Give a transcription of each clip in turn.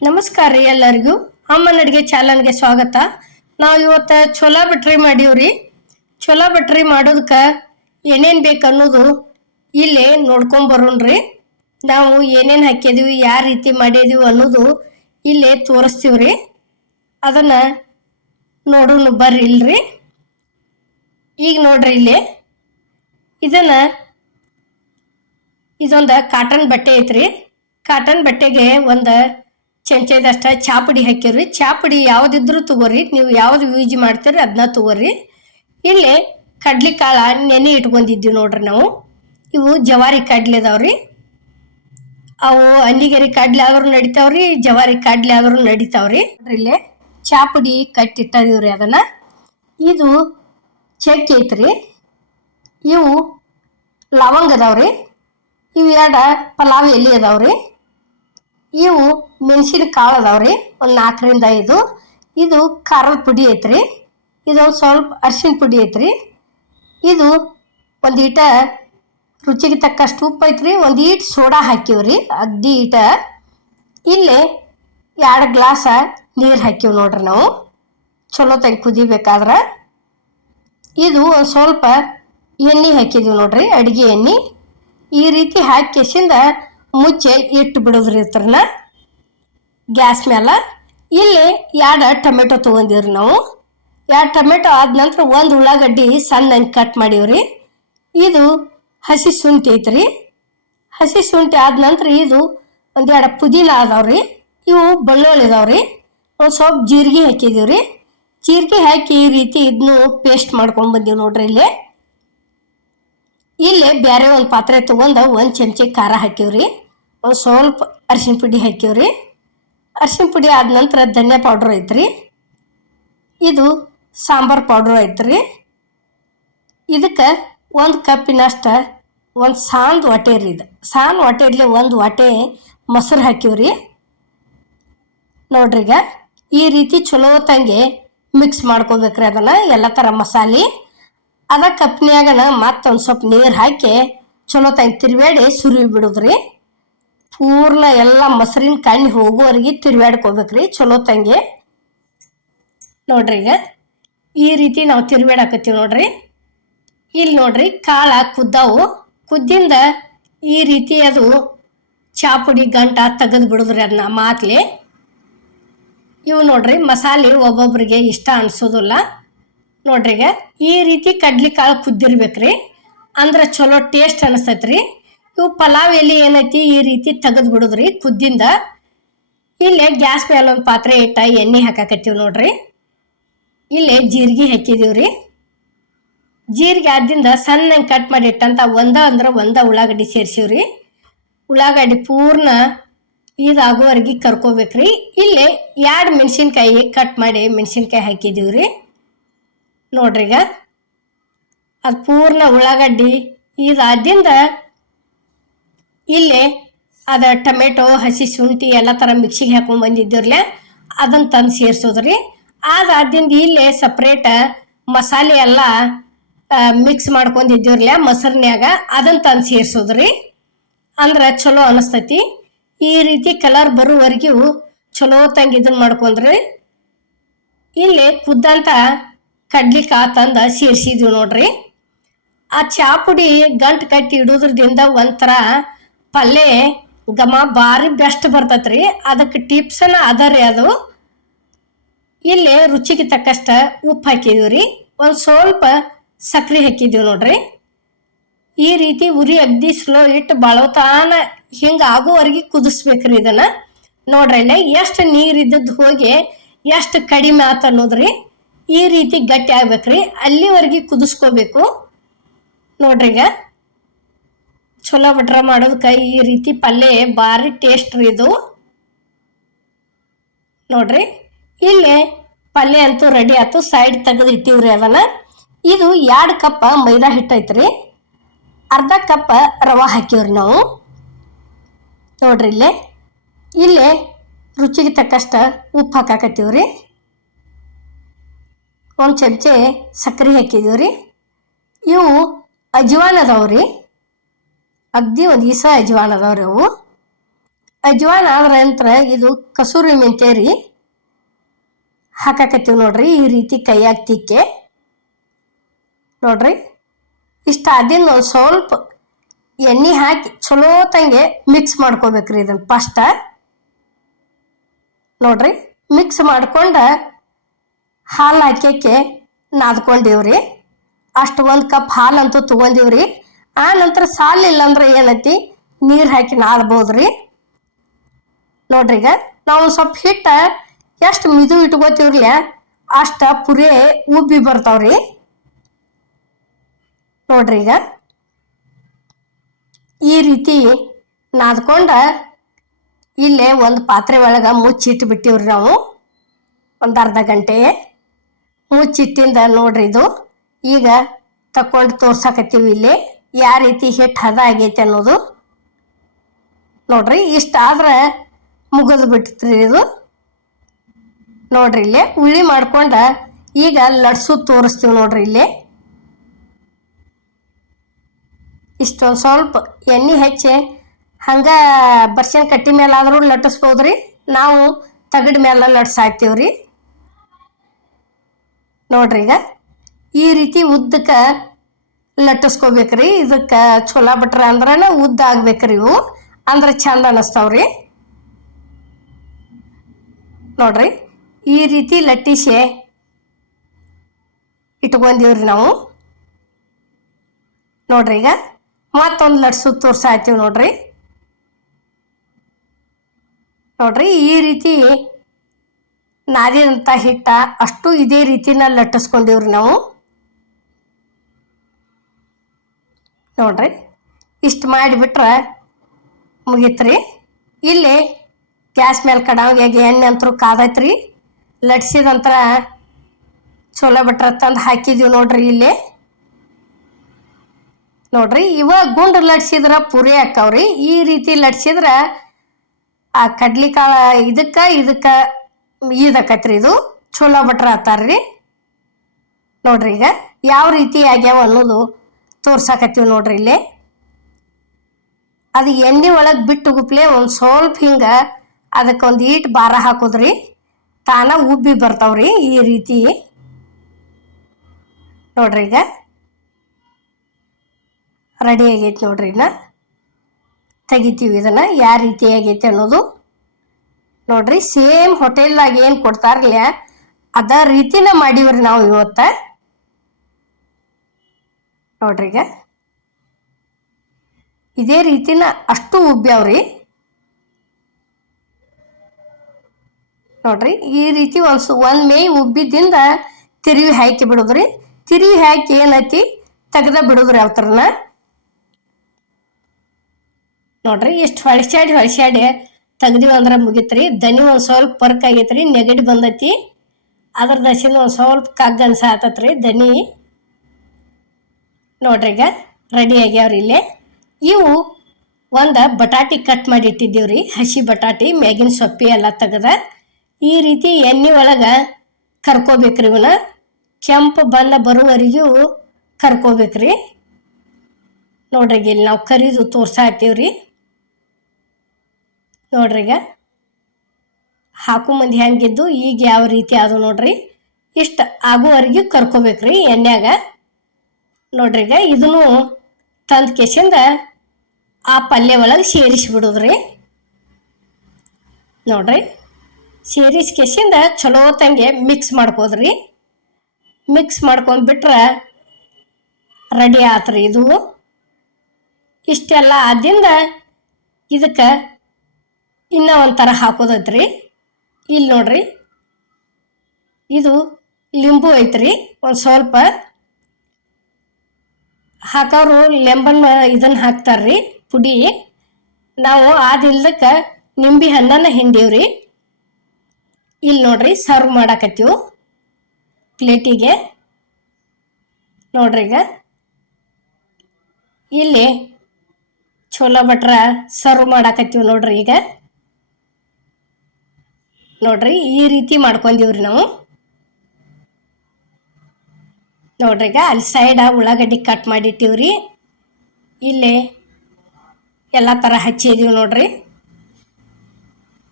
ನಮಸ್ಕಾರ ರೀ ಎಲ್ಲರಿಗೂ. ಅಮ್ಮನ ಅಡುಗೆ ಚಾನಲ್ಗೆ ಸ್ವಾಗತ. ನಾವು ಇವತ್ತು ಛೋಲಾ ಬಟ್ರಿ ಮಾಡೀವ್ರಿ ಛೋಲಾ ಬಟ್ರಿ ಮಾಡೋದಕ್ಕೆ ಏನೇನು ಬೇಕು ಅನ್ನೋದು ಇಲ್ಲೇ ನೋಡ್ಕೊಂಬರೋಣ್ರಿ ನಾವು ಏನೇನು ಹಾಕಿದೀವಿ ಯಾವ ರೀತಿ ಮಾಡಿದೀವಿ ಅನ್ನೋದು ಇಲ್ಲೇ ತೋರಿಸ್ತೀವ್ರಿ ಅದನ್ನು ನೋಡೋಣ ಬರ್ರಿ ಇಲ್ರಿ. ಈಗ ನೋಡ್ರಿ ಇಲ್ಲಿ. ಇದನ್ನು ಇದೊಂದು ಕಾಟನ್ ಬಟ್ಟೆ ಐತ್ರಿ. ಕಾಟನ್ ಬಟ್ಟೆಗೆ ಒಂದು ಚಮಚದಷ್ಟ ಚಾಪುಡಿ ಹಾಕಿರಿ ಚಾಪುಡಿ ಯಾವುದಿದ್ರೂ ತಗೋರಿ. ನೀವು ಯಾವ್ದು ಯೂಸ್ ಮಾಡ್ತೀರಿ ಅದನ್ನ ತಗೋರಿ. ಇಲ್ಲಿ ಕಡ್ಲಿ ಕಾಳ ನೆನೆ ಇಟ್ಕೊಂಡಿದ್ದೀವಿ ನೋಡ್ರಿ ನಾವು. ಇವು ಜವಾರಿ ಕಡ್ಲೆ ಅದಾವ್ರಿ. ಅವು ಅಂಡಿಗೆರಿ ಕಡ್ಲೆ ಆದ್ರೂ ನಡಿತಾವ್ರಿ, ಜವಾರಿ ಕಡ್ಲೆ ಆದ್ರೂ ನಡಿತಾವ್ರಿ. ಇಲ್ಲಿ ಚಾಪುಡಿ ಕಟ್ಟಿಟ್ಟಿವ್ರಿ ಅದನ್ನ. ಇದು ಚಕ್ಕೆ ಐತ್ರಿ. ಇವು ಲವಂಗ ಅದಾವ್ರಿ. ಇವು ಎರಡು ಪಲಾವ್ ಎಲೆ ಅದಾವ್ರಿ. ಇವು ಮೆಣಸಿನ ಕಾಳು ಅದಾವ್ರಿ ಒಂದು ನಾಲ್ಕರಿಂದ ಐದು. ಇದು ಖಾರದ ಪುಡಿ ಐತ್ರಿ. ಇದು ಸ್ವಲ್ಪ ಅರಿಶಿನ ಪುಡಿ ಐತ್ರಿ. ಇದು ಒಂದು ಈಟ ರುಚಿಗೆ ತಕ್ಕಷ್ಟು ಉಪ್ಪು ಐತ್ರಿ. ಒಂದು ಈಟ್ ಸೋಡಾ ಹಾಕಿವ್ರಿ, ಅಗ್ದಿ ಈಟ. ಇಲ್ಲಿ ಎರಡು ಗ್ಲಾಸ ನೀರು ಹಾಕಿವ್ ನೋಡ್ರಿ ನಾವು. ಚಲೋ ತಂಗಿ ಕುದಿಬೇಕಾದ್ರೆ. ಇದು ಒಂದು ಸ್ವಲ್ಪ ಎಣ್ಣೆ ಹಾಕಿದೀವಿ ನೋಡ್ರಿ, ಅಡುಗೆ ಎಣ್ಣೆ. ಈ ರೀತಿ ಹಾಕಿಸಿಂದ ಮುಚ್ಚೆ ಇಟ್ಟು ಬಿಡೋದ್ರಿ ಇತ್ರನ ಗ್ಯಾಸ್ ಮೇಲೆ ಇಲ್ಲಿ ಎರಡು ಟೊಮೆಟೊ ತೊಗೊಂಡಿವ್ರಿ ನಾವು. ಎರಡು ಟೊಮೆಟೊ ಆದ ನಂತರ ಒಂದು ಉಳ್ಳಾಗಡ್ಡಿ ಸಣ್ಣ ಕಟ್ ಮಾಡೀವ್ರಿ. ಇದು ಹಸಿ ಶುಂಠಿ ಐತ್ರಿ. ಹಸಿ ಶುಂಠಿ ಆದ ನಂತರ ಇದು ಒಂದೆರಡು ಪುದೀನ ಅದಾವ್ರಿ. ಇವು ಬೆಳ್ಳುಳ್ಳಿ ಇದಾವ್ರಿ ಒಂದು ಸ್ವಲ್ಪ ಜೀರಿಗೆ ಹಾಕಿದೀವ್ರಿ. ಜೀರಿಗೆ ಹಾಕಿ ಈ ರೀತಿ ಇದನ್ನು ಪೇಸ್ಟ್ ಮಾಡ್ಕೊಂಡು ಬಂದೀವಿ ನೋಡ್ರಿ ಇಲ್ಲಿ. ಇಲ್ಲಿ ಬೇರೆ ಒಂದು ಪಾತ್ರೆ ತೊಗೊಂಡು ಒಂದು ಚಮಚಿ ಖಾರ ಹಾಕಿವ್ರಿ ಒಂದು ಸ್ವಲ್ಪ ಅರಿಶಿನ ಪುಡಿ ಹಾಕಿವ್ರಿ ಅರಿಶಿನ ಪುಡಿ ಆದ ನಂತರ ಧನಿಯಾ ಪೌಡ್ರ್ ಐತ್ರಿ. ಇದು ಸಾಂಬಾರು ಪೌಡ್ರ್ ಐತ್ರಿ. ಇದಕ್ಕೆ ಒಂದು ಕಪ್ಪಿನಷ್ಟು ಒಂದು ಸಾಂದ್ ಹೊಟ್ಟೆ ರೀ ಇದು. ಸಾಂದ್ ಹೊಟ್ಟೆಲಿ ಒಂದು ಹೊಟ್ಟೆ ಮೊಸರು ಹಾಕಿವ್ರಿ ನೋಡ್ರಿ ಈಗ ಈ ರೀತಿ ಚಲೋ ತಂಗೆ ಮಿಕ್ಸ್ ಮಾಡ್ಕೋಬೇಕ್ರಿ ಅದನ್ನು ಎಲ್ಲ ಥರ ಮಸಾಲೆ. ಅದ ಮತ್ತೆ ಒಂದು ಸ್ವಲ್ಪ ನೀರು ಹಾಕಿ ಚಲೋ ತಂಗಿ ತಿರ್ಬೇಡಿ ಸುರಿ ಬಿಡೋದ್ರಿ. ಪೂರ್ಣ ಎಲ್ಲ ಮೊಸರಿನ ಕಣ್ಣು ಹೋಗುವವರೆಗೆ ತಿರ್ವ್ಯಾಡ್ಕೋಬೇಕ್ರಿ ಚಲೋ ತಂಗಿ. ನೋಡ್ರಿ ಈಗ ಈ ರೀತಿ ನಾವು ತಿರ್ವ್ಯಾಡಕತ್ತೀವಿ ನೋಡ್ರಿ. ಇಲ್ಲಿ ನೋಡ್ರಿ ಕಾಳ ಕುದ್ದಾವು. ಕುದ್ದಿಂದ ಈ ರೀತಿ ಅದು ಚಾಪುಡಿ ಗಂಟ ತೆಗೆದು ಬಿಡೋದ್ರಿ ಅದನ್ನ ಮಾತ್ಲಿ. ಇವು ನೋಡ್ರಿ ಮಸಾಲೆ ಒಬ್ಬೊಬ್ರಿಗೆ ಇಷ್ಟ ಅನ್ಸೋದಿಲ್ಲ. ನೋಡ್ರಿ ಈಗ, ಈ ರೀತಿ ಕಡ್ಲಿ ಕಾಳು ಕುದ್ದಿರ್ಬೇಕ್ರಿ. ಅಂದ್ರೆ ಚಲೋ ಟೇಸ್ಟ್ ಅನಿಸ್ತೈತ್ರಿ. ಇವು ಪಲಾವ್ ಎಲೆ ಏನೈತಿ ಈ ರೀತಿ ತೆಗೆದು ಬಿಡುದ್ರಿ ಕುದ್ದಿಂದ. ಇಲ್ಲೇ ಗ್ಯಾಸ್ ಮೇಲೆ ಒಂದು ಪಾತ್ರೆ ಇಟ್ಟ ಎಣ್ಣೆ ಹಾಕಾಕತ್ತೀವಿ ನೋಡ್ರಿ. ಇಲ್ಲೇ ಜೀರಿಗೆ ಹಾಕಿದೀವ್ರಿ. ಜೀರಿಗೆ ಆದಿಂದ ಸಣ್ಣ ಕಟ್ ಮಾಡಿ ಇಟ್ಟಂತ ಒಂದ ಅಂದ್ರೆ ಒಂದ ಉಳ್ಳಾಗಡ್ಡಿ ಸೇರಿಸಿವ್ರಿ. ಉಳ್ಳಾಗಡ್ಡಿ ಪೂರ್ಣ ಇದಾಗೋವರೆಗೆ ಕರ್ಕೋಬೇಕ್ರಿ. ಇಲ್ಲಿ ಎರಡು ಮೆಣಸಿನ್ಕಾಯಿ ಕಟ್ ಮಾಡಿ ಮೆಣಸಿನ್ಕಾಯಿ ಹಾಕಿದೀವ್ರಿ. ನೋಡ್ರಿ ಈಗ. ಅದು ಪೂರ್ಣ ಉಳ್ಳಾಗಡ್ಡಿ. ಇದಾದ್ಯಂದ ಇಲ್ಲಿ ಅದು ಟೊಮೆಟೊ, ಹಸಿ ಶುಂಠಿ ಎಲ್ಲ ಥರ ಮಿಕ್ಸಿಗೆ ಹಾಕೊಂಡು ಬಂದಿದ್ದೀರ್ಲೆ ಅದನ್ನು ತಂದು ಸೇರಿಸೋದ್ರಿ. ಅದಾದ್ಯಂದ ಇಲ್ಲಿ ಸಪ್ರೇಟ್ ಮಸಾಲೆ ಎಲ್ಲ ಮಿಕ್ಸ್ ಮಾಡ್ಕೊಂಡಿದ್ದೀರ್ಲೆ ಮೊಸರಿನ್ಯಾಗ ಅದನ್ನು ತಂದು ಸೇರಿಸೋದ್ರಿ. ಅಂದ್ರೆ ಚಲೋ ಅನಿಸ್ತೈತಿ. ಈ ರೀತಿ ಕಲರ್ ಬರೋವರೆಗೂ ಚಲೋ ತಂಗ ಇದನ್ನು ಮಾಡ್ಕೊಂಡ್ರಿ. ಇಲ್ಲಿ ಕುದ್ದಂತ ಕಡ್ಲಿ ತಂದ ಸೇರಿಸಿದ್ವಿ ನೋಡ್ರಿ. ಆ ಚಾಪುಡಿ ಗಂಟು ಕಟ್ಟಿ ಇಡೋದ್ರದಿಂದ ಒಂಥರ ಪಲ್ಯ ಘಮ ಭಾರಿ ಬೆಸ್ಟ್ ಬರ್ತೈತ್ರಿ. ಅದಕ್ಕೆ ಟಿಪ್ಸನ ಅದ ರೀ ಅದು. ಇಲ್ಲಿ ರುಚಿಗೆ ತಕ್ಕಷ್ಟ ಉಪ್ಪು ಹಾಕಿದೀವಿ ರೀ. ಒಂದು ಸ್ವಲ್ಪ ಸಕ್ರೆ ಹಾಕಿದೀವಿ ನೋಡ್ರಿ. ಈ ರೀತಿ ಉರಿ ಅಗ್ದಿ ಸ್ಲೋ ಇಟ್ಟು ಬಳತಾನ ಹಿಂಗೆ ಆಗೋವರೆಗೆ ಕುದಿಸ್ಬೇಕ್ರಿ ಇದನ್ನ. ನೋಡ್ರಿ ಅಲ್ಲಿ ಎಷ್ಟು ನೀರು ಇದ್ದದ್ದು ಹೋಗಿ ಎಷ್ಟು ಕಡಿಮೆ ಆತ ಅನ್ನೋದ್ರಿ. ಈ ರೀತಿ ಗಟ್ಟಿ ಆಗ್ಬೇಕ್ರಿ. ಅಲ್ಲಿವರೆಗೆ ಕುದಿಸ್ಕೋಬೇಕು. ನೋಡ್ರಿ ಈಗ. ಚಲೋ ಬಟ್ರ ಮಾಡೋದಕ್ಕೆ ಈ ರೀತಿ ಪಲ್ಯ ಭಾರಿ ಟೇಸ್ಟ್ ರೀ ಇದು. ನೋಡ್ರಿ. ಇಲ್ಲಿ ಪಲ್ಯ ಅಂತೂ ರೆಡಿ ಆಯ್ತು. ಸೈಡ್ ತೆಗೆದು ಇಟ್ಟಿವ್ರಿ ಅವನ್ನ. ಇದು ಎರಡು ಕಪ್ ಮೈದಾ ಹಿಟ್ಟೈತ್ರಿ ಅರ್ಧ ಕಪ್ ರವೆ ಹಾಕಿವ್ರಿ ನಾವು. ನೋಡ್ರಿ ಇಲ್ಲೇ. ಇಲ್ಲಿ ರುಚಿಗೆ ತಕ್ಕಷ್ಟ ಉಪ್ಪು ಹಾಕಾಕತ್ತೀವ್ರಿ. ಒಂದು ಚಮಚೆ ಸಕ್ಕರೆ ರೀ. ಇವು ಅಜ್ವಾನ್ ರೀ. ಅಗ್ದಿ ಒಂದು ಈಸ ಅಜ್ವಾನ್ ರೀ ಅವು. ಅಜ್ವಾನ್ ಆದ್ರ ನಂತರ ಇದು ಕಸೂರಿ ಮೆಂತ್ಯ ರೀ. ಹಾಕಾಕತ್ತೀವಿ ನೋಡ್ರಿ, ಈ ರೀತಿ ಕೈಯಾಗ ತಿಕ್ಕೆ ನೋಡ್ರಿ, ಇಷ್ಟ ಅದನ್ನು ಸ್ವಲ್ಪ ಎಣ್ಣೆ ಹಾಕಿ ಚಲೋ ತಂಗೆ ಮಿಕ್ಸ್ ಮಾಡ್ಕೋಬೇಕ್ರಿ ಇದನ್ನು ಫಸ್ಟ ನೋಡ್ರಿ ಮಿಕ್ಸ್ ಮಾಡ್ಕೊಂಡ ಹಾಲು ಹಾಕ್ಯಕ್ಕೆ ನಾದ್ಕೊಂಡಿವ್ರಿ? ಅಷ್ಟು ಒಂದು ಕಪ್ ಹಾಲಂತೂ ತೊಗೊಂಡಿವ್ರಿ. ಆ ನಂತರ ಸಾಲಿಲ್ಲ ಅಂದ್ರೆ ಏನೈತಿ? ನೀರು ಹಾಕಿ ನಾದ್ಬೋದ್ರಿ. ನೋಡ್ರಿ ಈಗ ನಾವು ಸ್ವಲ್ಪ ಹಿಟ್ಟ ಎಷ್ಟು ಮಿದು ಇಟ್ಕೋತೀವ್ರಿ? ಅಷ್ಟ ಪುರಿ ಉಬ್ಬಿ ಬರ್ತಾವ್ರಿ. ನೋಡ್ರಿ ಈಗ. ಈ ರೀತಿ ನಾದ್ಕೊಂಡ ಇಲ್ಲೇ ಒಂದು ಪಾತ್ರೆ ಒಳಗೆ ಮುಚ್ಚಿಟ್ಟು ಬಿಟ್ಟಿವ್ರಿ ನಾವು. ಒಂದು ಅರ್ಧ ಗಂಟೆ. ಮುಚ್ಚಿಟ್ಟಿಂದ ನೋಡ್ರಿ ಇದು. ಈಗ ತಕೊಂಡು ತೋರ್ಸಕತ್ತೀವಿ ಇಲ್ಲಿ. ಯಾವ ರೀತಿ ಹಿಟ್ಟು ಹದ ಆಗೈತೆ ಅನ್ನೋದು. ನೋಡ್ರಿ, ಇಷ್ಟು ಆದ್ರೆ ಮುಗಿದು ಬಿಟ್ಟಿತ್ರಿ ಇದು. ನೋಡ್ರಿ ಇಲ್ಲಿ ಉಳ್ಳಿ ಮಾಡ್ಕೊಂಡ ಈಗ ಲಡ್ಸು ತೋರಿಸ್ತೀವಿ ನೋಡ್ರಿ ಇಲ್ಲಿ. ಇಷ್ಟೊಂದು ಸ್ವಲ್ಪ ಎಣ್ಣೆ ಹೆಚ್ಚಿ ಹಂಗೆ ಬರ್ಸಿನ ಕಟ್ಟಿ ಮೇಲೆ ಆದರೂ ಲಟ್ಟಿಸ್ಬೋದ್ರಿ. ನಾವು ತಗಡ್ ಮೇಲೆ ಲಟ್ಸಾಕ್ತೀವ್ರಿ ನೋಡ್ರಿ ಈಗ. ಈ ರೀತಿ ಉದ್ದಕ್ಕೆ ಲಟ್ಟಿಸ್ಕೋಬೇಕ್ರಿ ಇದಕ್ಕೆ ಛೋಲಾ ಬಿಟ್ರೆ ಅಂದ್ರೆ ಉದ್ದ ಆಗ್ಬೇಕ್ರಿ ಇವು. ಅಂದ್ರೆ ಚಂದ ಅನ್ನಿಸ್ತಾವ್ರಿ ನೋಡ್ರಿ. ಈ ರೀತಿ ಲಟ್ಟಿಸಿ ಇಟ್ಕೊಂಡಿವ್ರಿ ನಾವು. ನೋಡ್ರಿ ಈಗ. ಮತ್ತೊಂದು ಲಟ್ಸು ತೋರ್ಸಾಯ್ತೀವಿ ನೋಡ್ರಿ. ನೋಡ್ರಿ, ಈ ರೀತಿ ನಾದಿದಂಥ ಹಿಟ್ಟ ಅಷ್ಟು ಇದೇ ರೀತಿನ ಲಟ್ಟಿಸ್ಕೊಂಡಿವ್ರಿ ನಾವು. ನೋಡ್ರಿ, ಇಷ್ಟು ಮಾಡಿಬಿಟ್ರೆ ಮುಗೀತ್ರಿ. ಇಲ್ಲಿ ಗ್ಯಾಸ್ ಮೇಲೆ ಕಡಾವಿಗೆ ಎಣ್ಣೆ ಅಂತರೂ ಕಾದೈತ್ರಿ. ಲಟ್ಸಿದ ನಂತರ ಚೋಲೆ ಬಟ್ರ ತಂದು ಹಾಕಿದೀವಿ ನೋಡ್ರಿ ಇಲ್ಲಿ. ನೋಡ್ರಿ, ಇವ ಗುಂಡು ಲಟ್ಸಿದ್ರೆ ಪುರಿ ಹಾಕವ್ರಿ. ಈ ರೀತಿ ಲಟ್ಸಿದ್ರೆ ಆ ಕಡ್ಲಿಕಾಳ ಇದಕ್ಕೆ ಇದಕ್ಕೆ ಇದಕ್ಕತ್ರಿ ಇದು. ಚೋಲೋ ಭಟ್ರ ಆತಾರ್ರಿ ನೋಡ್ರಿ ಈಗ ಯಾವ ರೀತಿ ಆಗ್ಯಾವ ಅನ್ನೋದು ತೋರ್ಸಾಕತ್ತೀವಿ ನೋಡ್ರಿ ಇಲ್ಲಿ. ಅದು ಎಣ್ಣೆ ಒಳಗೆ ಬಿಟ್ಟು ಗುಪ್ಲೆ ಒಂದು ಸ್ವಲ್ಪ ಹಿಂಗೆ ಅದಕ್ಕೆ ಒಂದು ಈಟ್ ಭಾರ ಹಾಕೋದ್ರಿ. ತಾನ ಉಬ್ಬಿ ಬರ್ತಾವ್ರಿ ಈ ರೀತಿ. ನೋಡ್ರಿ ಈಗ. ರೆಡಿ ಆಗೈತೆ ನೋಡ್ರಿ ಇನ್ನ ತೆಗಿತೀವಿ ಇದನ್ನು. ಯಾವ ರೀತಿ ಆಗೈತಿ ಅನ್ನೋದು ನೋಡ್ರಿ ಸೇಮ್ ಹೋಟೆಲ್ದಾಗ ಏನು ಕೊಡ್ತಾರಲ್ಲ ಅದ ರೀತಿನ ಮಾಡೀವ್ರಿ ನಾವು ಇವತ್ತ. ನೋಡ್ರಿ ಈಗ. ಇದೇ ರೀತಿನ ಅಷ್ಟು ಉಬ್ಬ್ಯಾವ್ರಿ ನೋಡ್ರಿ, ಈ ರೀತಿ ಒಂದು ಒಂದ್ ಮೇ ಉಬ್ಬಿದ್ದಿಂದ ತಿರುವಿ ಹಾಕಿ ಬಿಡೋದ್ರಿ. ತಿರುವಿ ಹಾಕಿ ಏನೈತಿ, ತೆಗ್ದ ಬಿಡೋದ್ರಿ ಅವತ್ರನ. ನೋಡ್ರಿ, ಇಷ್ಟ ಹೊಳಸಾಡಿ ಹೊಳಸಾಡಿ ತೆಗ್ದಿವಿ ಅಂದ್ರೆ ಮುಗಿತ್ರಿ, ದನಿ ಒಂದು ಸ್ವಲ್ಪ ಪರ್ಕ್ ಆಗೈತ್ರಿ, ನೆಗಡಿ ಬಂದೈತಿ. ಅದ್ರ ದಸಿನ ಒಂದು ಸ್ವಲ್ಪ ಕಗ್ಗ ಅನ್ಸಾತತ್ರಿ ದನಿ. ನೋಡ್ರಿ ಈಗ ರೆಡಿ ಆಗ್ಯಾವ್ರಿ ಇಲ್ಲೇ. ಇವು ಒಂದು ಬಟಾಟಿ ಕಟ್ ಮಾಡಿ ರೀ ಹಸಿ ಬಟಾಟಿ, ಮ್ಯಾಗಿನ ಸೊಪ್ಪಿ ಎಲ್ಲ ತೆಗೆದ. ಈ ರೀತಿ ಎಣ್ಣೆ ಒಳಗೆ ಕರ್ಕೋಬೇಕ್ರಿ ಇವನ್ನ ಕೆಂಪು ಬಣ್ಣ ಬರುವವರೆಗೂ ಕರ್ಕೋಬೇಕ್ರಿ. ನೋಡ್ರಿ ಇಲ್ಲಿ ನಾವು ಕರಿದು ತೋರ್ಸಾತೀವ್ರಿ ನೋಡ್ರಿ ಈಗ. ಹಾಕು ಮಂದಿ ಹೆಂಗಿದ್ದು ಈಗ ಯಾವ ರೀತಿ ಅದು ನೋಡ್ರಿ. ಇಷ್ಟ ಕರ್ಕೊಬೇಕು ರೀ ಎಣ್ಣೆಗ ನೋಡ್ರಿ ಈಗ ಇದನ್ನು ತಂದ ಕೇಸಿಂದ ಆ ಪಲ್ಯ ಒಳಗೆ ರೀ ನೋಡ್ರಿ. ಸೇರಿಸ್ ಕೇಸಿಂದ ಚಲೋ ತಂಗೆ ಮಿಕ್ಸ್ ಮಾಡ್ಕೋದ್ರಿ. ಮಿಕ್ಸ್ ಮಾಡ್ಕೊಂಡ್ಬಿಟ್ರೆ ರೆಡಿ ಆತ್ರಿ ಇದು. ಇಷ್ಟೆಲ್ಲ ಆದಿಂದ ಇದಕ್ಕೆ ಇನ್ನೂ ಒಂಥರ ಹಾಕೋದೈತ್ರಿ. ಇಲ್ಲಿ ನೋಡ್ರಿ. ಇದು ಲಿಂಬು ಐತ್ರಿ. ಒಂದು ಸ್ವಲ್ಪ ಹಾಕೋರು ಲೆಂಬನ್ ಇದನ್ನು ಹಾಕ್ತಾರ್ರಿ, ಪುಡಿ. ನಾವು ಆದಿಲ್ದಕ್ಕೆ ನಿಂಬೆ ಹಣ್ಣನ್ನು ಹಿಂಡೀವ್ರಿ. ಇಲ್ಲಿ ನೋಡ್ರಿ ಸರ್ವ್ ಮಾಡಾಕತ್ತೀವಿ ಪ್ಲೇಟಿಗೆ. ನೋಡ್ರಿ ಈಗ. ಇಲ್ಲಿ ಚೋಲಾ ಭಟ್ರ ಸರ್ವ್ ಮಾಡಾಕತ್ತೀವಿ ನೋಡ್ರಿ ಈಗ. ನೋಡ್ರಿ, ಈ ರೀತಿ ಮಾಡ್ಕೊಂಡಿವ್ರಿ ನಾವು. ನೋಡ್ರಿ ಈಗ ಅಲ್ಲಿ ಸೈಡ ಉಳ್ಳಾಗಡ್ಡಿ ಕಟ್ ಮಾಡಿಟ್ಟಿವ್ರಿ. ಇಲ್ಲಿ ಎಲ್ಲ ಥರ ಹಚ್ಚಿದೀವಿ ನೋಡ್ರಿ.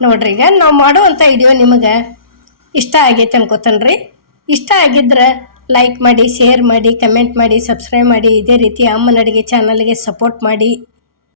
ನೋಡ್ರಿ ಈಗ ನಾವು ಮಾಡುವಂಥ ವಿಡಿಯೋ ನಿಮಗೆ ಇಷ್ಟ ಆಗೈತೆ ಅನ್ಕೋತಾನ್ರಿ. ಇಷ್ಟ ಆಗಿದ್ರೆ ಲೈಕ್ ಮಾಡಿ ಶೇರ್ ಮಾಡಿ ಕಮೆಂಟ್ ಮಾಡಿ ಸಬ್ಸ್ಕ್ರೈಬ್ ಮಾಡಿ. ಇದೇ ರೀತಿ ಅಮ್ಮನ ಅಡುಗೆ ಚಾನಲ್ಗೆ ಸಪೋರ್ಟ್ ಮಾಡಿ.